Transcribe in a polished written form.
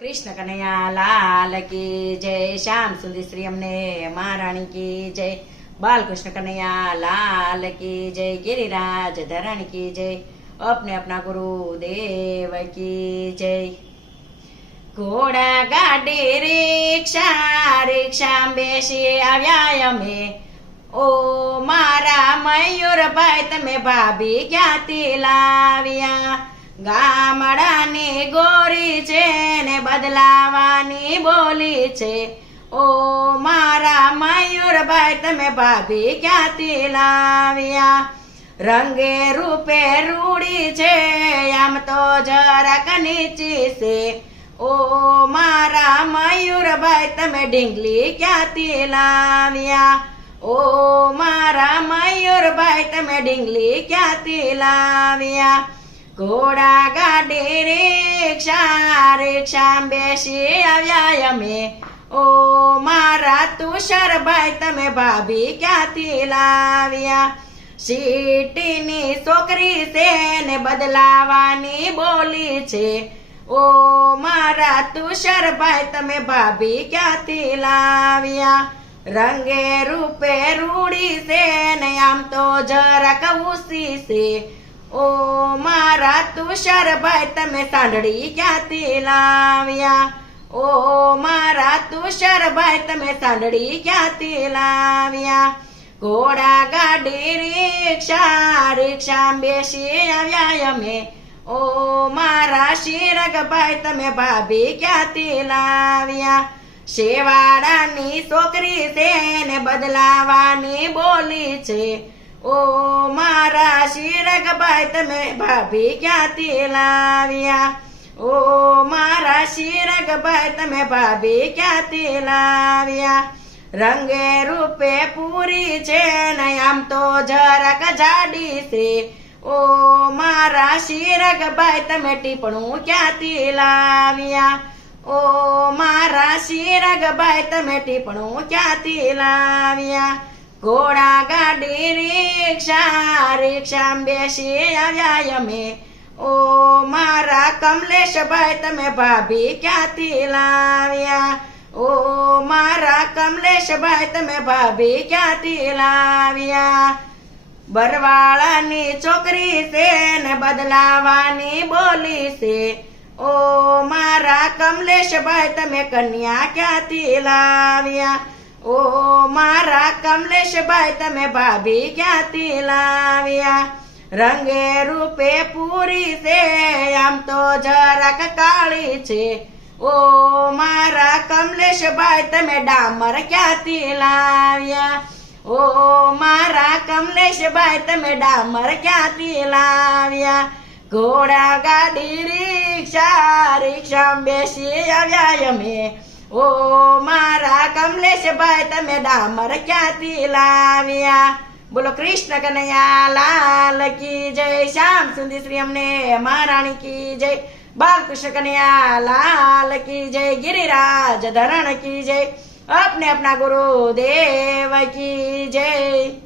कृष्ण कन्हैया लाल की जय। श्याम सुंदर श्री अमने महारानी की जय। बाल कृष्ण कन्हैया लाल की जय। गिरिराज धरण की जय। अपने अपना गुरुदेव की जय। घोड़ा गाड़ी रिक्शा रिक्शा बेसी આવ્યા અમે ઓ મારા મયુર ભાઈ તમે ભાભી ક્યાંથી લાવ્યા ગામડાની ગોરી છે ને બદલાવાની બોલી છે ઓ મારા મયુર ભાઈ તમે ભાભી ક્યાંથી લાવ્યા રંગે રૂપે રૂડી છે આમ તો જરાક નીચી છે ઓ મારા મયુર ભાઈ તમે ઢીંગલી ક્યાંથી લાવ્યા ઓ મારા મયુર ભાઈ તમે ઢીંગલી ક્યાંથી લાવ્યા ઘોડા ગાડી રિક્ષા રિક્ષા બેસી આવ્યા અમે ઓ મારા તુષાર ભાઈ તમે ભાભી ક્યાંથી લાવ્યા સિટીની છોકરી છે ને બદલાવાની બોલી છે ઓ મારા તુષાર ભાઈ તમે ભાભી ક્યાંથી લાવ્યા રંગે રૂપે રૂડી છે ને આમ તો જરાક ઊંચી છે ઓ મારા તુષાર ભાઈ તમે સાંડળી ક્યાંથી લાવ્યા ઓ મારા તુષાર ભાઈ તમે સાંડળી ક્યાંથી લાવ્યા ઘોડા ગાડી રિક્ષા રિક્ષા બેસી આવ્યા અમે ઓ મારા શિરગ ભાઈ તમે ભાભી ક્યાંથી લાવ્યા શેવાડાની છોકરી છે ને બદલાવાની બોલી છે ઓ મારા શિરગ ભાઈ તમે ભાભી ક્યાંથી લાવ્યા ઓ મારા શિરગ ભાઈ તમે ભાભી ક્યાંથી લાવ્યા રંગે રૂપે પૂરી છે ને આમ તો જરાક જાડી છે ઓ મારા શિરગ ભાઈ તમે ટીપણું ક્યાંથી લાવ્યા ઓ મારા શિરગ ભાઈ તમે ટીપણું ક્યાંથી લાવ્યા ઘોડા ગાડી રિક્ષા રિક્ષા બેસી આવ્યા અમે ઓ મારા કમલેશ ભાઈ તમે ભાભી ક્યાંથી લાવ્યા ઓ મારા કમલેશ ભાઈ તમે ભાભી ક્યાંથી લાવ્યા બરવાળાની છોકરી છે ને બદલાવાની બોલી છે ઓ મારા કમલેશ ભાઈ તમે કન્યા ક્યાંથી લાવ્યા ઓ મારા કમલેશ ભાઈ તમે ભાભી ક્યાંથી લાવ્યા રંગે રૂપે પૂરી છે આમ તો જરાક કાળી છે ઓ મારા કમલેશ ભાઈ તમે ડામર ક્યાંથી લાવ્યા ઓ મારા કમલેશ ભાઈ તમે ડામર ક્યાંથી લાવ્યા ઘોડા ગાડી રિક્ષા રિક્ષા બેસી આવ્યા અમે ઓ મારા કમલેશ ભાઈ તમે ડામર ક્યાંથી લાવ્યા બોલો कृष्ण कन्हैया लाल की जय। श्याम सुंदर श्री अमने महारानी की जय। बाल कृष्ण कन्हैया लाल की जय। गिरिराज धरण की जय। अपने अपना गुरुदेव की जय।